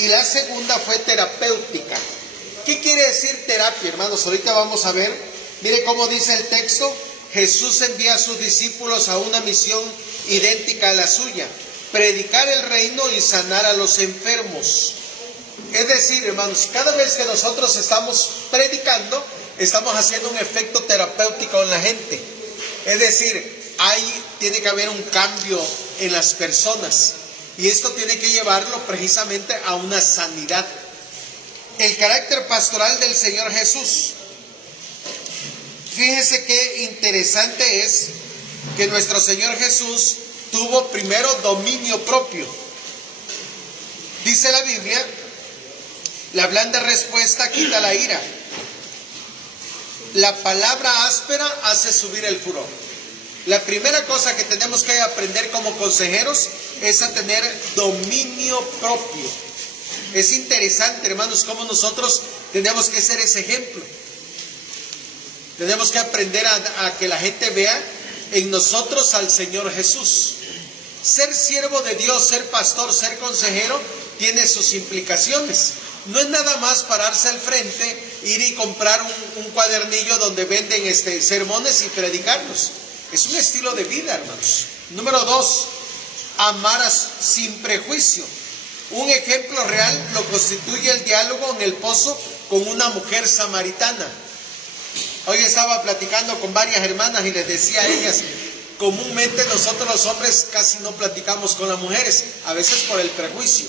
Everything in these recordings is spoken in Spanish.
y la segunda fue terapéutica. ¿Qué quiere decir terapia, hermanos? Ahorita vamos a ver. Mire cómo dice el texto. Jesús envía a sus discípulos a una misión idéntica a la suya: predicar el reino y sanar a los enfermos. Es decir, hermanos, cada vez que nosotros estamos predicando, estamos haciendo un efecto terapéutico en la gente. Es decir, tiene que haber un cambio en las personas, y esto tiene que llevarlo precisamente a una sanidad. El carácter pastoral del Señor Jesús. Fíjese qué interesante es que nuestro Señor Jesús tuvo primero dominio propio. Dice la Biblia: la blanda respuesta quita la ira, la palabra áspera hace subir el furor. La primera cosa que tenemos que aprender como consejeros es a tener dominio propio. Es interesante, hermanos, cómo nosotros tenemos que ser ese ejemplo. Tenemos que aprender a que la gente vea en nosotros al Señor Jesús. Ser siervo de Dios, ser pastor, ser consejero, tiene sus implicaciones. No es nada más pararse al frente, ir y comprar un cuadernillo donde venden sermones y predicarlos. Es un estilo de vida, hermanos. Número 2, amar sin prejuicio. Un ejemplo real lo constituye el diálogo en el pozo con una mujer samaritana. Hoy estaba platicando con varias hermanas y les decía a ellas: comúnmente nosotros los hombres casi no platicamos con las mujeres, a veces por el prejuicio.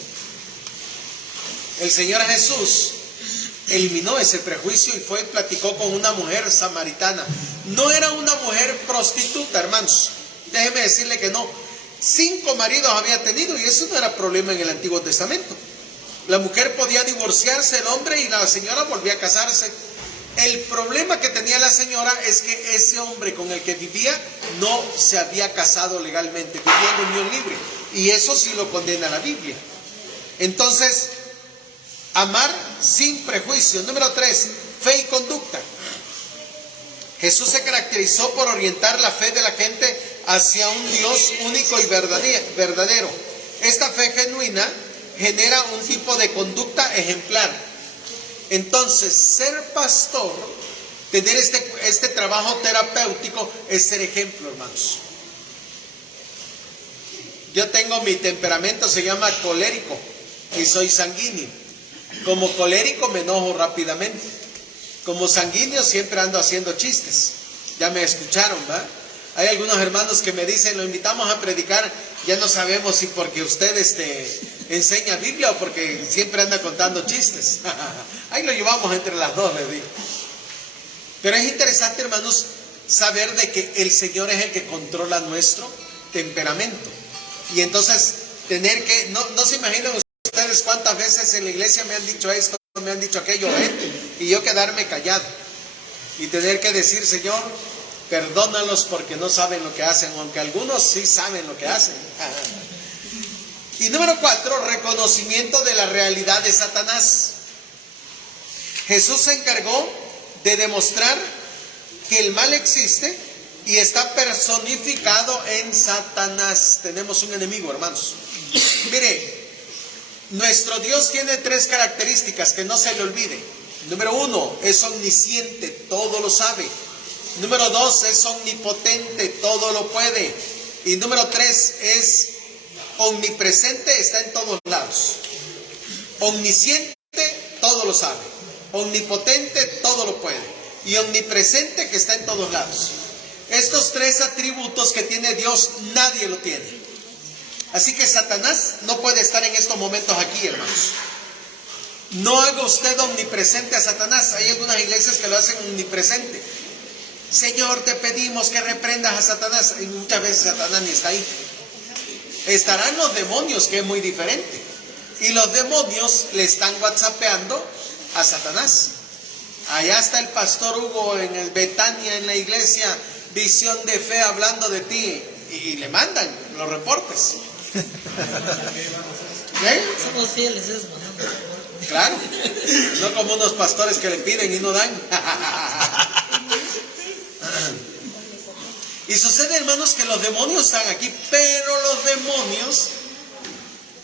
El Señor Jesús eliminó ese prejuicio y platicó con una mujer samaritana. No era una mujer prostituta, hermanos. Déjeme decirle que no. 5 maridos había tenido, y eso no era problema en el Antiguo Testamento. La mujer podía divorciarse del hombre y la señora volvía a casarse. El problema que tenía la señora es que ese hombre con el que vivía no se había casado legalmente, vivía en unión libre, y eso sí lo condena la Biblia. Entonces, amar sin prejuicio. Número 3, fe y conducta. Jesús se caracterizó por orientar la fe de la gente hacia un Dios único y verdadero. Esta fe genuina genera un tipo de conducta ejemplar. Entonces, ser pastor, tener este trabajo terapéutico, es ser ejemplo, hermanos. Yo tengo mi temperamento, se llama colérico, y soy sanguíneo. Como colérico me enojo rápidamente. Como sanguíneo siempre ando haciendo chistes. Ya me escucharon, ¿va? Hay algunos hermanos que me dicen: lo invitamos a predicar, ya no sabemos si porque usted enseña Biblia o porque siempre anda contando chistes. Ahí lo llevamos entre las dos, les digo. Pero es interesante, hermanos, saber de que el Señor es el que controla nuestro temperamento. Y entonces tener que, no se imaginan ustedes cuántas veces en la iglesia me han dicho esto, me han dicho aquello, y yo quedarme callado y tener que decir: Señor, perdónalos porque no saben lo que hacen, aunque algunos sí saben lo que hacen. Y número 4, reconocimiento de la realidad de Satanás. Jesús se encargó de demostrar que el mal existe y está personificado en Satanás. Tenemos un enemigo, hermanos. Mire, nuestro Dios tiene 3 características que no se le olvide. Número 1, es omnisciente, todo lo sabe. Número 2, es omnipotente, todo lo puede. Y número 3, es omnipresente, está en todos lados. Omnisciente, todo lo sabe. Omnipotente, todo lo puede. Y omnipresente, que está en todos lados. Estos 3 atributos que tiene Dios, nadie lo tiene. Así que Satanás no puede estar en estos momentos aquí, hermanos. No haga usted omnipresente a Satanás. Hay algunas iglesias que lo hacen omnipresente. Señor, te pedimos que reprendas a Satanás. Y muchas veces Satanás ni está ahí. Estarán los demonios, que es muy diferente. Y los demonios le están whatsappeando a Satanás. Allá está el pastor Hugo en el Betania, en la iglesia Visión de Fe, hablando de ti. Y le mandan los reportes. ¿Eh? Somos fieles, es bueno. Claro, no como unos pastores que le piden y no dan. Y sucede, hermanos, que los demonios están aquí, pero los demonios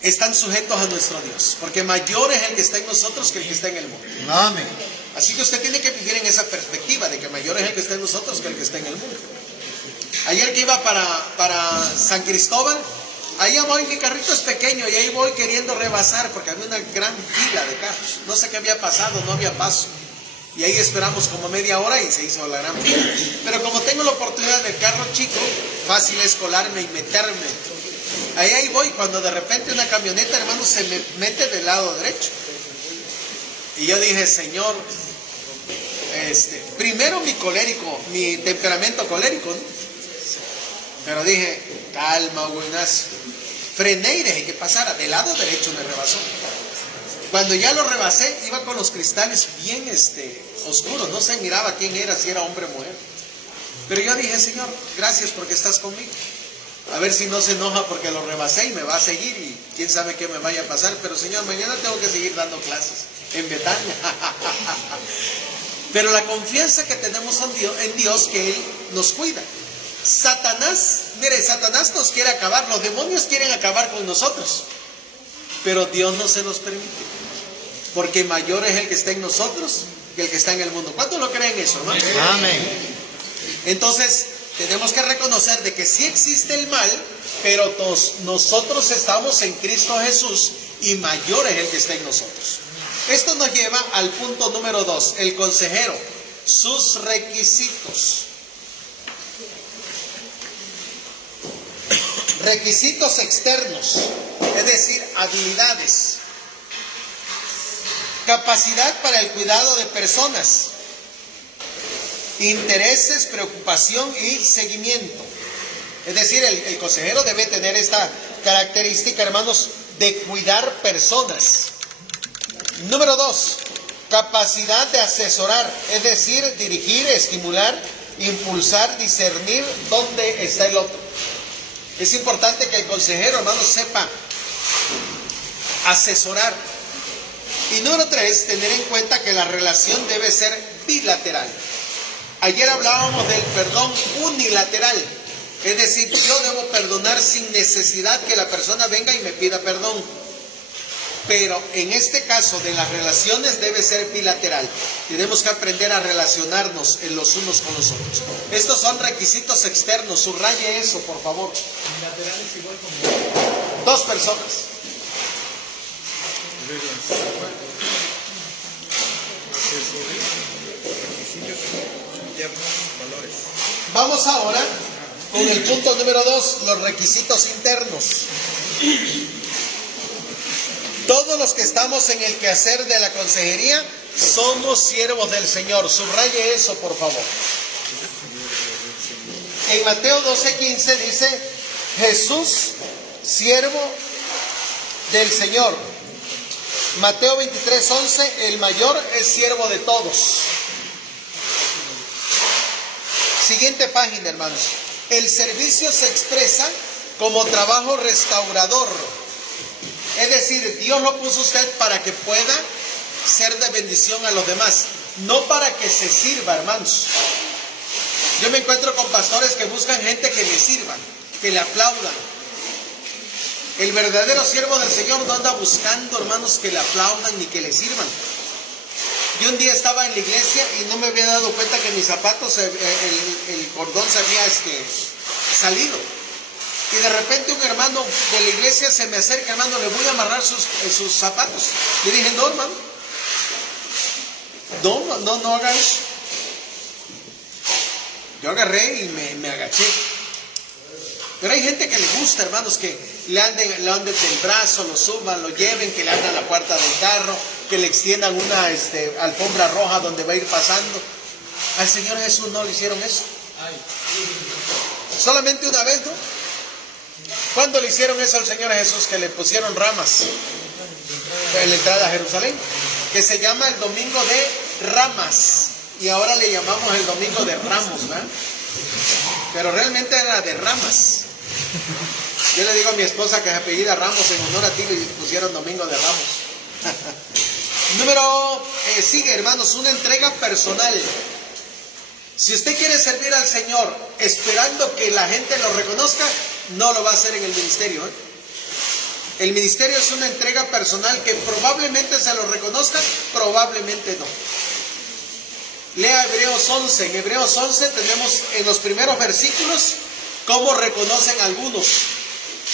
están sujetos a nuestro Dios, porque mayor es el que está en nosotros que el que está en el mundo. Amén. Así que usted tiene que vivir en esa perspectiva de que mayor es el que está en nosotros que el que está en el mundo. Ayer que iba para San Cristóbal, ahí voy, mi carrito es pequeño y ahí voy queriendo rebasar porque había una gran fila de carros. No sé qué había pasado, no había paso. Y ahí esperamos como media hora y se hizo la gran fila. Pero como tengo la oportunidad del carro chico, fácil es colarme y meterme. Ahí voy, cuando de repente una camioneta, hermano, se me mete del lado derecho. Y yo dije, Señor, primero mi temperamento colérico, ¿no? Pero dije, calma, Hugo Ignacio. Frené y dejé que pasara. Del lado derecho me rebasó. Cuando ya lo rebasé, iba con los cristales bien oscuros. No se miraba quién era, si era hombre o mujer. Pero yo dije, Señor, gracias porque estás conmigo. A ver si no se enoja porque lo rebasé y me va a seguir y quién sabe qué me vaya a pasar. Pero Señor, mañana tengo que seguir dando clases en Betania. Pero la confianza que tenemos en Dios, que Él nos cuida. Satanás nos quiere acabar, los demonios quieren acabar con nosotros, pero Dios no se los permite, porque mayor es el que está en nosotros que el que está en el mundo. ¿Cuántos lo creen eso, hermano? Amén. Entonces, tenemos que reconocer de que sí existe el mal, pero nosotros estamos en Cristo Jesús y mayor es el que está en nosotros. Esto nos lleva al punto número 2, el consejero, sus requisitos. Requisitos externos, es decir, habilidades. Capacidad para el cuidado de personas. Intereses, preocupación y seguimiento. Es decir, el consejero debe tener esta característica, hermanos, de cuidar personas. Número 2, capacidad de asesorar, es decir, dirigir, estimular, impulsar, discernir dónde está el otro. Es importante que el consejero, hermanos, sepa asesorar. Y número 3, tener en cuenta que la relación debe ser bilateral. Ayer hablábamos del perdón unilateral. Es decir, yo debo perdonar sin necesidad que la persona venga y me pida perdón. Pero en este caso de las relaciones debe ser bilateral. Tenemos que aprender a relacionarnos en los unos con los otros. Estos son requisitos externos. Subraye eso, por favor. Bilateral es igual como 2 personas. valores. Vamos ahora con el punto número 2, los requisitos internos. Todos los que estamos en el quehacer de la consejería somos siervos del Señor. Subraye eso, por favor. En Mateo 12:15 dice, Jesús, siervo del Señor. Mateo 23:11, el mayor es siervo de todos. Siguiente página, hermanos. El servicio se expresa como trabajo restaurador. Es decir, Dios lo puso usted para que pueda ser de bendición a los demás, no para que se sirva, hermanos. Yo me encuentro con pastores que buscan gente que le sirvan, que le aplaudan. El verdadero siervo del Señor no anda buscando, hermanos, que le aplaudan ni que le sirvan. Yo un día estaba en la iglesia y no me había dado cuenta que mis zapatos, el cordón se había salido. Y de repente un hermano de la iglesia se me acerca, hermano, le voy a amarrar sus zapatos. Le dije, no, hermano, no haga eso. Yo agarré y me agaché. Pero hay gente que le gusta, hermanos, que le anden del brazo, lo suban, lo lleven, que le abran la puerta del carro, que le extiendan una alfombra roja donde va a ir pasando. Al Señor Jesús no le hicieron eso. Solamente una vez, ¿no? ¿Cuándo le hicieron eso al Señor Jesús? Que le pusieron ramas en la entrada a Jerusalén, que se llama el Domingo de Ramas, y ahora le llamamos el Domingo de Ramos, ¿verdad? Pero realmente era de ramas. Yo le digo a mi esposa que se apellida Ramos en honor a ti, le pusieron Domingo de Ramos. Sigue, hermanos, una entrega personal. Si usted quiere servir al Señor esperando que la gente lo reconozca, no lo va a hacer en el ministerio, ¿eh? El ministerio es una entrega personal que probablemente se lo reconozcan, probablemente no. Lea Hebreos 11. En Hebreos 11 tenemos en los primeros versículos cómo reconocen algunos.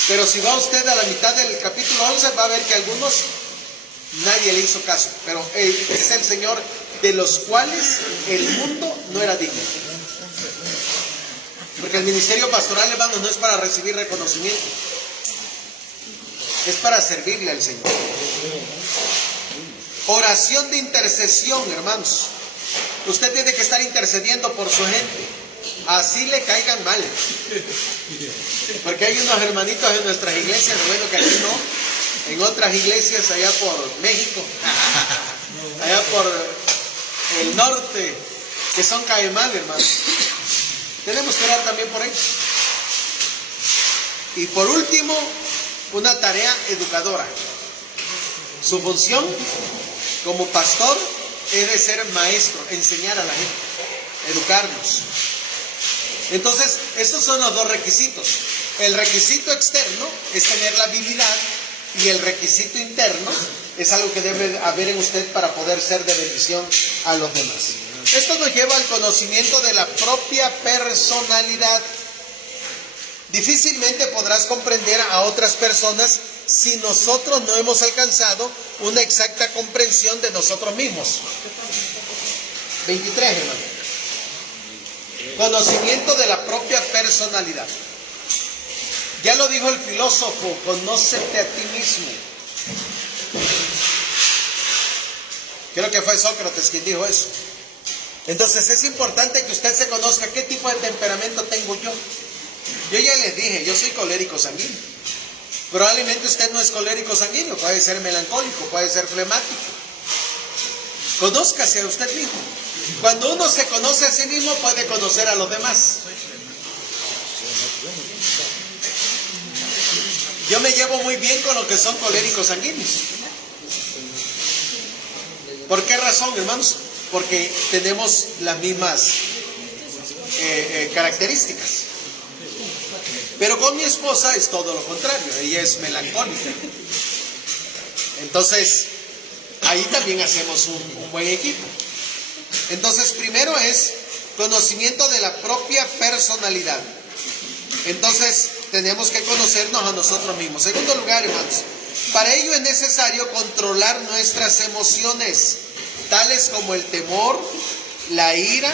Pero si va usted a la mitad del capítulo 11, va a ver que algunos nadie le hizo caso. Pero es el Señor de los cuales el mundo no era digno. Porque el ministerio pastoral, hermanos, no es para recibir reconocimiento. Es para servirle al Señor. Oración de intercesión, hermanos. Usted tiene que estar intercediendo por su gente. Así le caigan mal. Porque hay unos hermanitos en nuestras iglesias, bueno que aquí no, en otras iglesias allá por México, allá por el norte, que son caimán, hermanos. Tenemos que orar también por ellos. Y por último, una tarea educadora. Su función como pastor es de ser maestro, enseñar a la gente, educarnos. Entonces, estos son los dos requisitos. El requisito externo es tener la habilidad y el requisito interno es algo que debe haber en usted para poder ser de bendición a los demás. Esto nos lleva al conocimiento de la propia personalidad. Difícilmente podrás comprender a otras personas si nosotros no hemos alcanzado una exacta comprensión de nosotros mismos. 23, hermano. Conocimiento de la propia personalidad. Ya lo dijo el filósofo, conócete a ti mismo. Creo que fue Sócrates quien dijo eso. Entonces es importante que usted se conozca qué tipo de temperamento tengo yo. Yo ya les dije, yo soy colérico sanguíneo. Probablemente usted no es colérico sanguíneo, puede ser melancólico, puede ser flemático. Conózcase a usted mismo. Cuando uno se conoce a sí mismo, puede conocer a los demás. Yo me llevo muy bien con los que son coléricos sanguíneos. ¿Por qué razón, hermanos? Porque tenemos las mismas características. Pero con mi esposa es todo lo contrario, ella es melancólica. Entonces, ahí también hacemos un buen equipo. Entonces, primero es conocimiento de la propia personalidad. Entonces, tenemos que conocernos a nosotros mismos. Segundo lugar, hermanos, para ello es necesario controlar nuestras emociones, tales como el temor, la ira,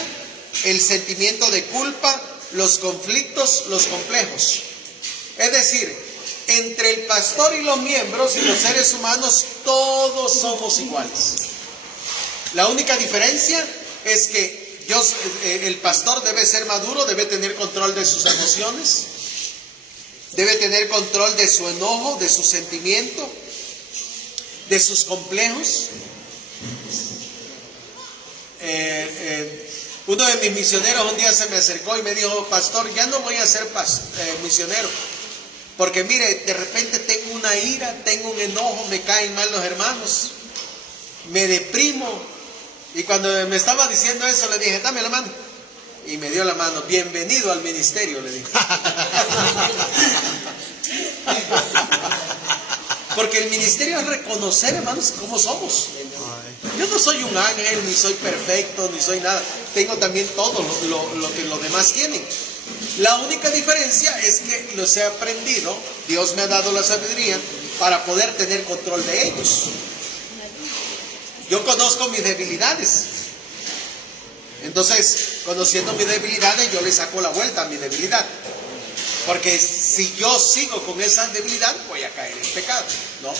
el sentimiento de culpa, los conflictos, los complejos. Es decir, entre el pastor y los miembros y los seres humanos, todos somos iguales. La única diferencia es que el pastor debe ser maduro, debe tener control de sus emociones, debe tener control de su enojo, de su sentimiento, de sus complejos. Uno de mis misioneros un día se me acercó y me dijo: pastor, ya no voy a ser misionero, porque mire, de repente tengo una ira, tengo un enojo, me caen mal los hermanos, me deprimo. Y cuando me estaba diciendo eso, le dije: dame la mano. Y me dio la mano. Bienvenido al ministerio, le dije. Porque el ministerio es reconocer, hermanos, cómo somos. Yo no soy un ángel, ni soy perfecto, ni soy nada. Tengo también todo lo que los demás tienen. La única diferencia es que los he aprendido. Dios me ha dado la sabiduría para poder tener control de ellos. Yo conozco mis debilidades. Entonces, conociendo mis debilidades, yo le saco la vuelta a mi debilidad. Porque si yo sigo con esa debilidad, voy a caer en pecado, ¿no?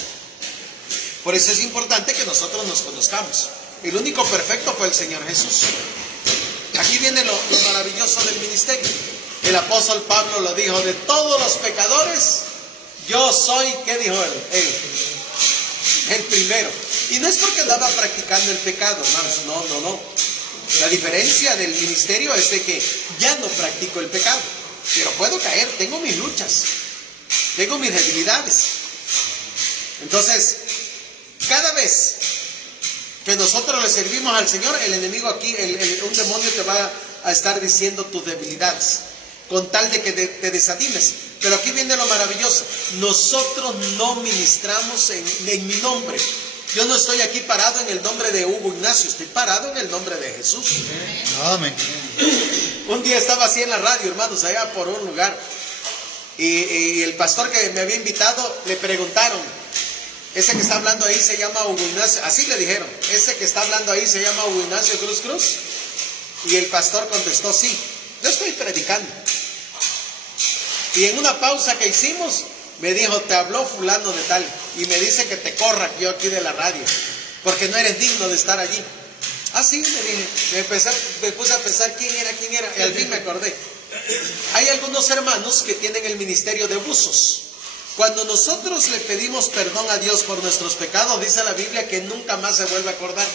Por eso es importante que nosotros nos conozcamos. El único perfecto fue el Señor Jesús. Aquí viene lo maravilloso del ministerio. El apóstol Pablo lo dijo: de todos los pecadores, yo soy, ¿qué dijo él? El primero. Y no es porque andaba practicando el pecado, hermanos, no. La diferencia del ministerio es de que ya no practico el pecado, pero puedo caer, tengo mis luchas, tengo mis debilidades. Entonces, cada vez que nosotros le servimos al Señor, el enemigo aquí, un demonio te va a estar diciendo tus debilidades, con tal de que te desanimes. Pero aquí viene lo maravilloso. Nosotros no ministramos en mi nombre. Yo no estoy aquí parado en el nombre de Hugo Ignacio, estoy parado en el nombre de Jesús. Amén. Un día estaba así en la radio, hermanos, allá por un lugar. Y el pastor que me había invitado le preguntaron, ese que está hablando ahí se llama Hugo Ignacio, así le dijeron, ese que está hablando ahí se llama Hugo Ignacio Cruz Cruz. Y el pastor contestó, sí, yo estoy predicando. Y en una pausa que hicimos, me dijo, te habló fulano de tal, y me dice que te corra yo aquí de la radio, porque no eres digno de estar allí. Ah, sí, le dije, me puse a pensar quién era, y al fin me acordé. Hay algunos hermanos que tienen el ministerio de buzos. Cuando nosotros le pedimos perdón a Dios por nuestros pecados, dice la Biblia que nunca más se vuelve a acordar.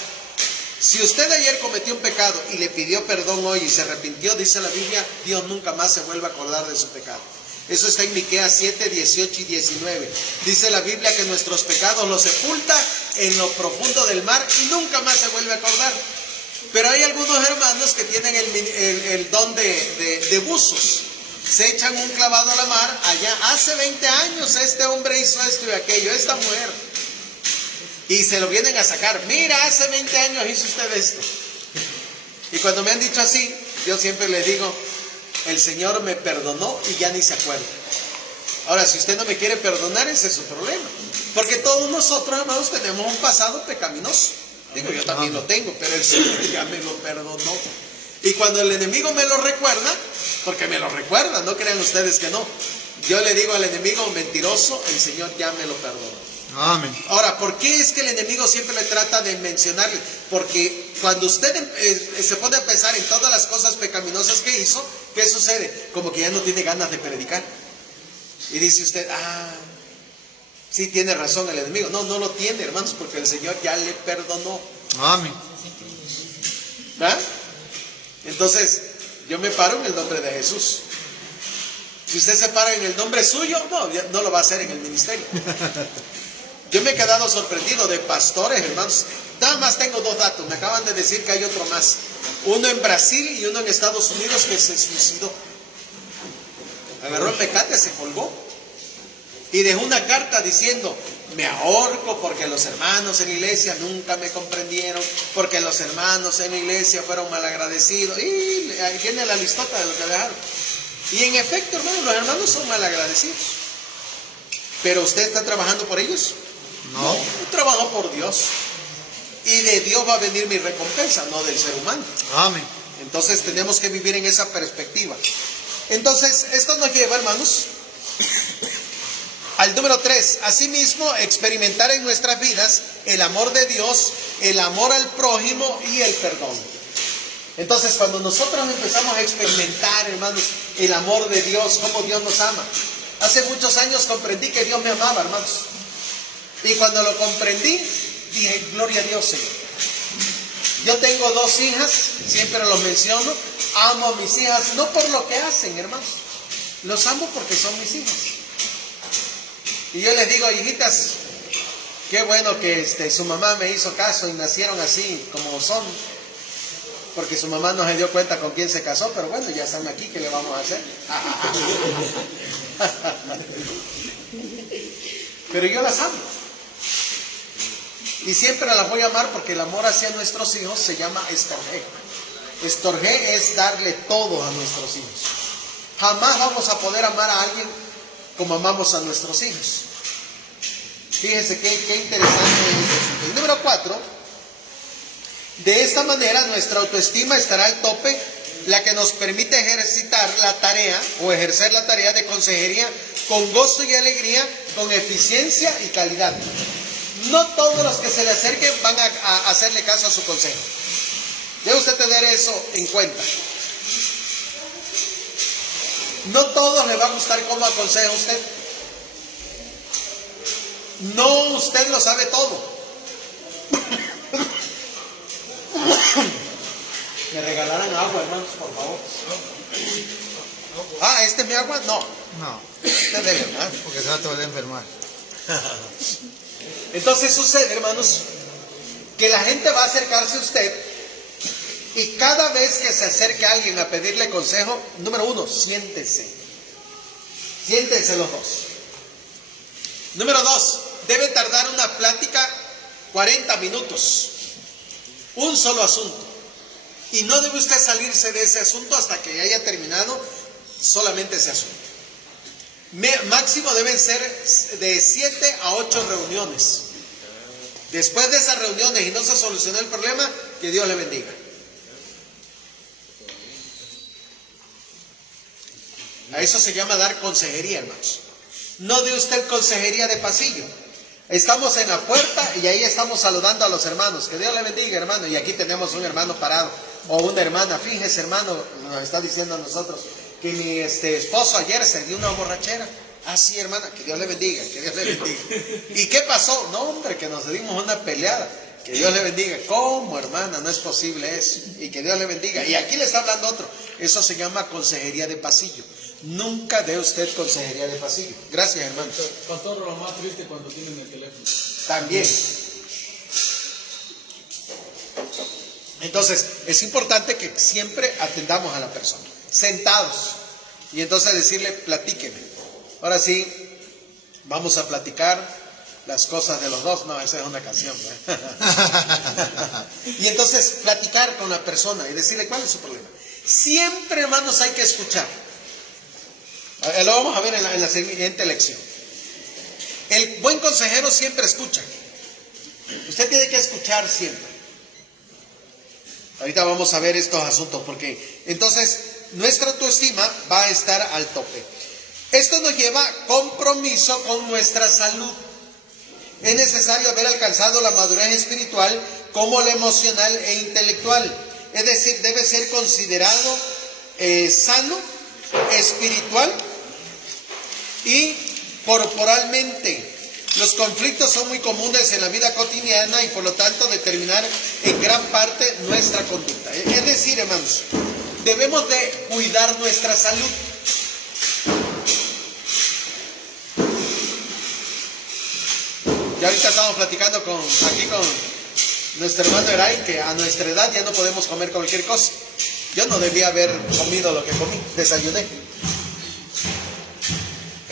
Si usted ayer cometió un pecado y le pidió perdón hoy y se arrepintió, dice la Biblia, Dios nunca más se vuelve a acordar de su pecado. Eso está en Miqueas 7, 18 y 19. Dice la Biblia que nuestros pecados los sepulta en lo profundo del mar y nunca más se vuelve a acordar. Pero hay algunos hermanos que tienen el don de buzos. Se echan un clavado a la mar. Allá hace 20 años este hombre hizo esto y aquello, esta mujer. Y se lo vienen a sacar. Mira, hace 20 años hizo usted esto. Y cuando me han dicho así, yo siempre les digo, el Señor me perdonó y ya ni se acuerda. Ahora, si usted no me quiere perdonar, ese es su problema. Porque todos nosotros, hermanos, tenemos un pasado pecaminoso. Digo, yo también lo tengo, pero el Señor ya me lo perdonó. Y cuando el enemigo me lo recuerda, porque me lo recuerda, no crean ustedes que no. Yo le digo al enemigo mentiroso, el Señor ya me lo perdonó. Amén. Ahora, ¿por qué es que el enemigo siempre le trata de mencionarle? Porque cuando usted se pone a pensar en todas las cosas pecaminosas que hizo, ¿qué sucede? Como que ya no tiene ganas de predicar. Y dice usted, sí tiene razón el enemigo. No, no lo tiene, hermanos, porque el Señor ya le perdonó. Amén. ¿Ah? Entonces, yo me paro en el nombre de Jesús. Si usted se para en el nombre suyo, no lo va a hacer en el ministerio. Yo me he quedado sorprendido de pastores, hermanos. Nada más tengo 2 datos. Me acaban de decir que hay otro más. Uno en Brasil y uno en Estados Unidos que se suicidó. Agarró el pecate, se colgó. Y dejó una carta diciendo, me ahorco porque los hermanos en la iglesia nunca me comprendieron, porque los hermanos en la iglesia fueron malagradecidos. Y ahí viene la listota de lo que dejaron. Y en efecto, hermanos, los hermanos son malagradecidos. ¿Pero usted está trabajando por ellos? No, trabajo por Dios. Y de Dios va a venir mi recompensa, no del ser humano. Amén. Entonces tenemos que vivir en esa perspectiva. Entonces, esto nos lleva, hermanos, al número 3. Asimismo, experimentar en nuestras vidas el amor de Dios, el amor al prójimo y el perdón. Entonces, cuando nosotros empezamos a experimentar, hermanos, el amor de Dios, cómo Dios nos ama. Hace muchos años comprendí que Dios me amaba, hermanos. Y cuando lo comprendí, dije, gloria a Dios, Señor. Yo tengo 2 hijas, siempre los menciono. Amo a mis hijas, no por lo que hacen, hermanos. Los amo porque son mis hijas. Y yo les digo, hijitas, qué bueno que su mamá me hizo caso y nacieron así como son. Porque su mamá no se dio cuenta con quién se casó, pero bueno, ya están aquí, ¿qué le vamos a hacer? Pero yo las amo. Y siempre las voy a amar porque el amor hacia nuestros hijos se llama estorgé. Estorgé es darle todo a nuestros hijos. Jamás vamos a poder amar a alguien como amamos a nuestros hijos. Fíjense qué interesante es. El número 4. De esta manera nuestra autoestima estará al tope, la que nos permite ejercitar la tarea o ejercer la tarea de consejería con gozo y alegría, con eficiencia y calidad. No todos los que se le acerquen van a hacerle caso a su consejo. Debe usted tener eso en cuenta. No todos le va a gustar cómo aconseja usted. No, usted lo sabe todo. ¿Me regalarán agua, hermanos, por favor? ¿Este es mi agua? No. No, Usted debe, ¿verdad? porque se va a te va a enfermar. Entonces sucede, hermanos, que la gente va a acercarse a usted y cada vez que se acerque a alguien a pedirle consejo, número 1, siéntese. Siéntense los dos. Número 2, debe tardar una plática 40 minutos. Un solo asunto. Y no debe usted salirse de ese asunto hasta que haya terminado solamente ese asunto. Máximo deben ser de 7 a 8 reuniones. Después de esas reuniones y no se solucionó el problema, que Dios le bendiga. A eso se llama dar consejería, hermanos. No dé usted consejería de pasillo. Estamos en la puerta y ahí estamos saludando a los hermanos. Que Dios le bendiga, hermano. Y aquí tenemos un hermano parado o una hermana. Fíjese, hermano, nos está diciendo a nosotros que mi esposo ayer se dio una borrachera. Ah, sí, hermana, que Dios le bendiga, que Dios le bendiga. ¿Y qué pasó? No, hombre, que nos dimos una peleada. Que Dios le bendiga. ¿Cómo, hermana? No es posible eso. Y que Dios le bendiga. Y aquí le está hablando otro. Eso se llama consejería de pasillo. Nunca dé usted consejería de pasillo. Gracias, hermano. Pastor, lo más triste cuando tienen el teléfono. También. Entonces, es importante que siempre atendamos a la persona. Sentados. Y entonces decirle, platíqueme. Ahora sí, vamos a platicar las cosas de los dos. No, esa es una canción, ¿verdad? Y entonces platicar con la persona y decirle cuál es su problema. Siempre, hermanos, hay que escuchar. Lo vamos a ver en la siguiente lección. El buen consejero siempre escucha. Usted tiene que escuchar siempre. Ahorita vamos a ver estos asuntos porque entonces nuestra autoestima va a estar al tope. Esto nos lleva a compromiso con nuestra salud. Es necesario haber alcanzado la madurez espiritual como la emocional e intelectual. Es decir, debe ser considerado sano, espiritual y corporalmente. Los conflictos son muy comunes en la vida cotidiana y por lo tanto determinar en gran parte nuestra conducta. Es decir, hermanos, debemos de cuidar nuestra salud. Ya ahorita estamos platicando aquí con nuestro hermano Eray que a nuestra edad ya no podemos comer cualquier cosa. Yo no debía haber comido lo que comí, desayuné.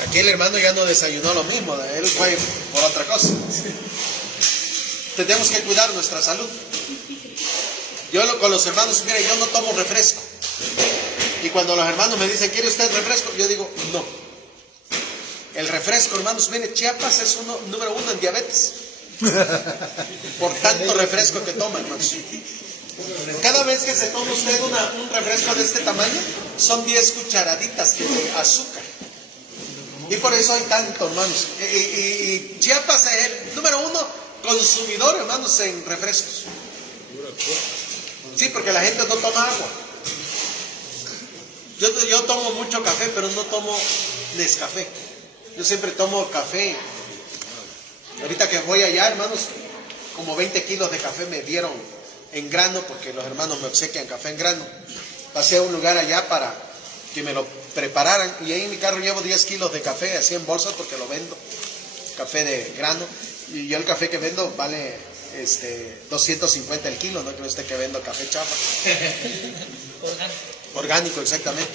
Aquel hermano ya no desayunó lo mismo, él fue por otra cosa. Tenemos que cuidar nuestra salud. Yo con los hermanos, mire, yo no tomo refresco. Y cuando los hermanos me dicen, ¿quiere usted refresco? Yo digo, no. El refresco, hermanos, mire, Chiapas es número 1 en diabetes. Por tanto refresco que toma, hermanos. Cada vez que se toma usted un refresco de este tamaño, son 10 cucharaditas de azúcar. Y por eso hay tanto, hermanos. Y Chiapas es el número 1 consumidor, hermanos, en refrescos. Sí, porque la gente no toma agua. Yo tomo mucho café, pero no tomo Nescafé. Yo siempre tomo café. Ahorita que voy allá, hermanos, como 20 kilos de café me dieron en grano, porque los hermanos me obsequian café en grano. Pasé a un lugar allá para que me lo prepararan, y ahí en mi carro llevo 10 kilos de café, así en bolsas, porque lo vendo, café de grano, y yo el café que vendo vale 250 el kilo, no creo usted que vendo café chafa. Orgánico, exactamente,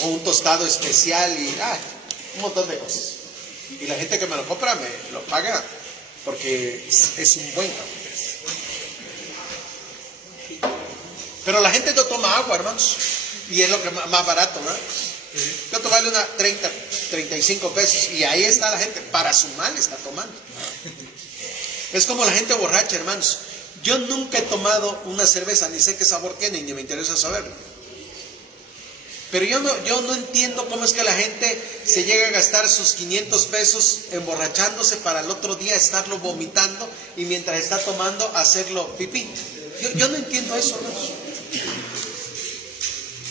con un tostado especial y un montón de cosas. Y la gente que me lo compra me lo paga porque es un buen café. Pero la gente no toma agua, hermanos, y es lo que más barato, ¿no? ¿Cuánto vale una? 30, 35 pesos. Y ahí está la gente, para su mal está tomando. Es como la gente borracha, hermanos. Yo nunca he tomado una cerveza, ni sé qué sabor tiene, ni me interesa saberlo. Pero yo no entiendo cómo es que la gente se llega a gastar sus 500 pesos emborrachándose para el otro día estarlo vomitando y mientras está tomando hacerlo pipí. Yo no entiendo eso, hermanos.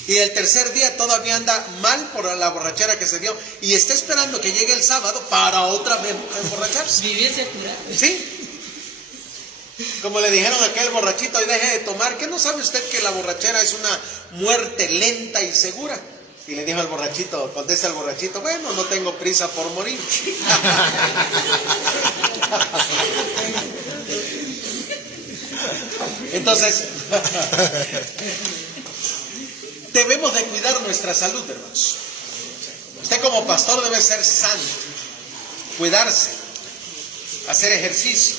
Y el tercer día todavía anda mal por la borrachera que se dio y está esperando que llegue el sábado para otra vez emborracharse. Vivirse curado. Sí. Como le dijeron a aquel borrachito, y deje de tomar, ¿qué no sabe usted que la borrachera es una muerte lenta y segura? Y le dijo al borrachito, contesta el borrachito, bueno, no tengo prisa por morir. Entonces, debemos de cuidar nuestra salud, hermanos. Usted como pastor debe ser sano, cuidarse, hacer ejercicio.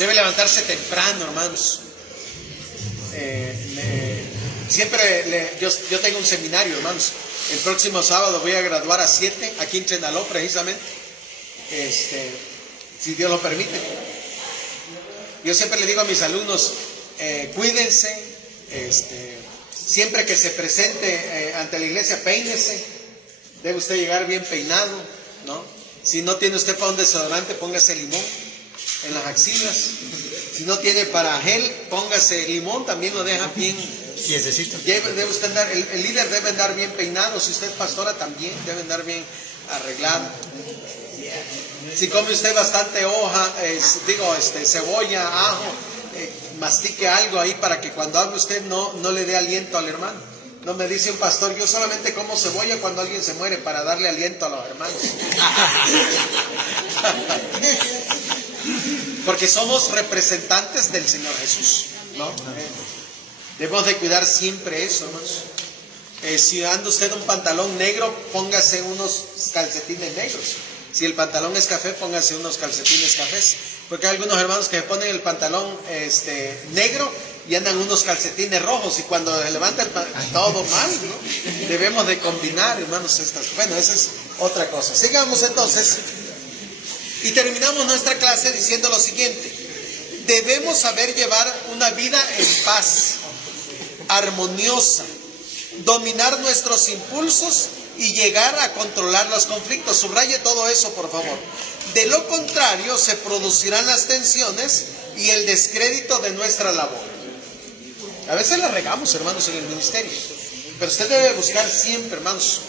Debe levantarse temprano, hermanos. Yo tengo un seminario, hermanos. El próximo sábado voy a graduar a 7 aquí en Chenaló, precisamente. Si Dios lo permite. Yo siempre le digo a mis alumnos, cuídense, siempre que se presente ante la iglesia, peínese. Debe usted llegar bien peinado, ¿no? Si no tiene usted para un desodorante, póngase limón en las axilas. Si no tiene para gel, póngase limón, también lo deja bien. Quietecito. Debe usted andar, el líder debe andar bien peinado. Si usted es pastora, también debe andar bien arreglado. Si come usted bastante hoja, cebolla, ajo, mastique algo ahí para que cuando hable usted no le dé aliento al hermano. No me dice un pastor, yo solamente como cebolla cuando alguien se muere para darle aliento a los hermanos. Porque somos representantes del Señor Jesús, ¿no? Debemos de cuidar siempre eso, hermanos. Si anda usted un pantalón negro, póngase unos calcetines negros. Si el pantalón es café, póngase unos calcetines cafés. Porque hay algunos hermanos que ponen el pantalón negro y andan unos calcetines rojos. Y cuando se levanta el pantalón, todo mal, ¿no? Debemos de combinar, hermanos, Bueno, esa es otra cosa. Sigamos entonces. Y terminamos nuestra clase diciendo lo siguiente. Debemos saber llevar una vida en paz, armoniosa, dominar nuestros impulsos y llegar a controlar los conflictos. Subraye todo eso, por favor. De lo contrario, se producirán las tensiones y el descrédito de nuestra labor. A veces la regamos, hermanos, en el ministerio, pero usted debe buscar siempre, hermanos.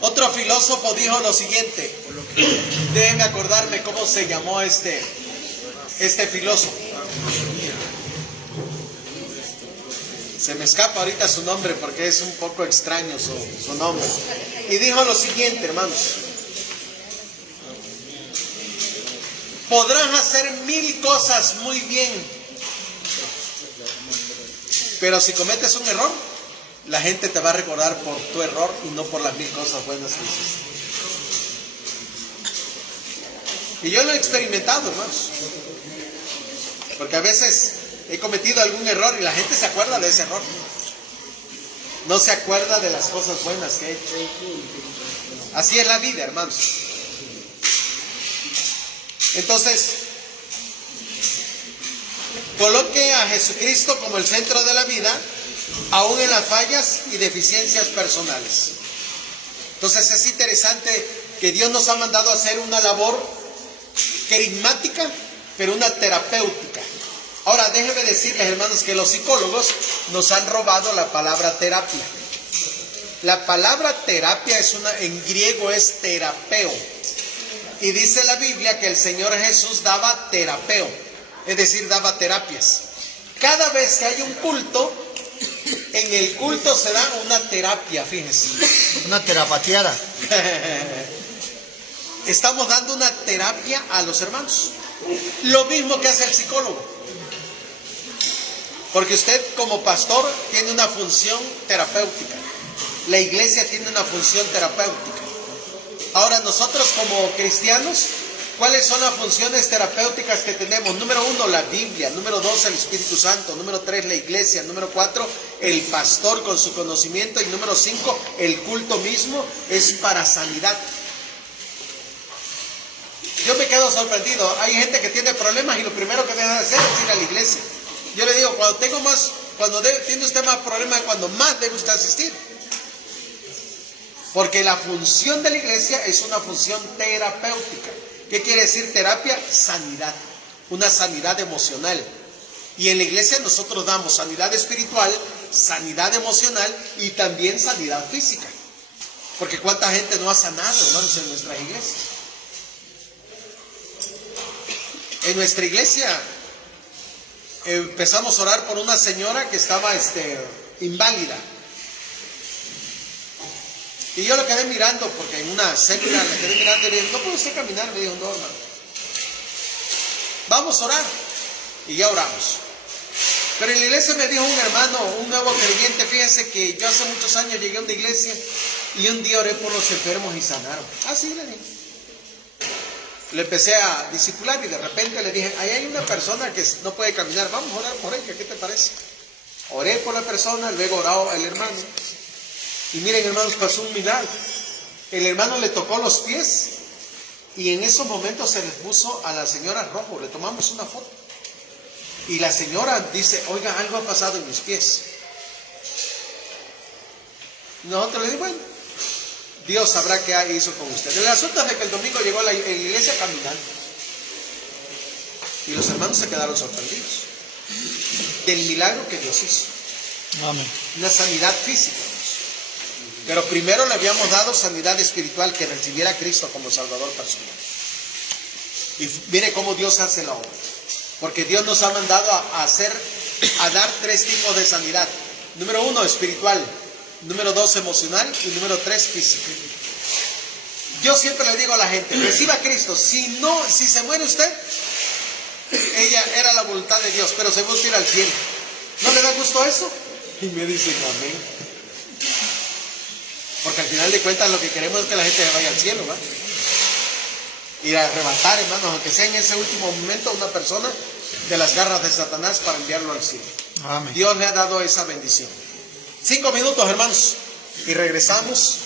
Otro filósofo dijo lo siguiente. Deben acordarme cómo se llamó este filósofo. Se me escapa ahorita su nombre porque es un poco extraño su nombre. Y dijo lo siguiente, hermanos. Podrás hacer 1000 cosas muy bien, pero si cometes un error, la gente te va a recordar por tu error y no por las 1000 cosas buenas que hiciste. Y yo lo he experimentado, hermanos. Porque a veces he cometido algún error y la gente se acuerda de ese error. No se acuerda de las cosas buenas que he hecho. Así es la vida, hermanos. Entonces, coloque a Jesucristo como el centro de la vida, aún en las fallas y deficiencias personales. Entonces es interesante que Dios nos ha mandado a hacer una labor carismática, pero una terapéutica. Ahora déjenme decirles, hermanos, que los psicólogos nos han robado la palabra terapia. La palabra terapia en griego es terapeo. Y dice la Biblia que el Señor Jesús daba terapeo, es decir, daba terapias. Cada vez que hay un culto, en el culto se da una terapia, fíjense. Una terapateada. Estamos dando una terapia a los hermanos. Lo mismo que hace el psicólogo. Porque usted como pastor tiene una función terapéutica. La iglesia tiene una función terapéutica. Ahora nosotros como cristianos, ¿cuáles son las funciones terapéuticas que tenemos? Número 1, la Biblia. Número 2, el Espíritu Santo. Número 3, la iglesia. Número 4, el pastor con su conocimiento. Y número 5, el culto mismo es para sanidad. Yo me quedo sorprendido. Hay gente que tiene problemas y lo primero que debe hacer es ir a la iglesia. Yo le digo, cuando tiene usted más problemas, cuando más debe usted asistir. Porque la función de la iglesia es una función terapéutica. ¿Qué quiere decir terapia? Sanidad. Una sanidad emocional. Y en la iglesia nosotros damos sanidad espiritual, sanidad emocional y también sanidad física. Porque cuánta gente no ha sanado, hermanos, en nuestras iglesias. En nuestra iglesia empezamos a orar por una señora que estaba inválida. Y yo lo quedé mirando, porque en una célula la quedé mirando y le dije, ¿no puede usted caminar? Me dijo, no, hermano. Vamos a orar. Y ya oramos. Pero en la iglesia me dijo un hermano, un nuevo creyente, fíjense que yo hace muchos años llegué a una iglesia Y un día oré por los enfermos y sanaron. Así le dije. Le empecé a discipular y de repente le dije, ahí hay una persona que no puede caminar, vamos a orar por ella, ¿qué te parece? Oré por la persona, luego oró el hermano. Y miren, hermanos, pasó un milagro. El hermano le tocó los pies y en esos momentos se les puso a la señora rojo. Le tomamos una foto. Y la señora dice, oiga, algo ha pasado en mis pies. Nosotros le dijimos, bueno, Dios sabrá qué hizo con usted. El asunto es de que el domingo llegó a la iglesia caminando. Y los hermanos se quedaron sorprendidos del milagro que Dios hizo. Amén. Una sanidad física. Pero primero le habíamos dado sanidad espiritual, que recibiera a Cristo como Salvador personal. Y mire cómo Dios hace la obra. Porque Dios nos ha mandado a dar 3 tipos de sanidad. Número 1, espiritual. Número 2, emocional. Y número 3, física. Yo siempre le digo a la gente, reciba a Cristo. Si se muere usted, ella era la voluntad de Dios, pero se busca ir al cielo. ¿No le da gusto eso? Y me dicen amén. Porque al final de cuentas lo que queremos es que la gente vaya al cielo, ¿va? Ir a arrebatar, hermanos, aunque sea en ese último momento, una persona de las garras de Satanás para enviarlo al cielo. Amén. Dios le ha dado esa bendición. 5 minutos, hermanos, y regresamos.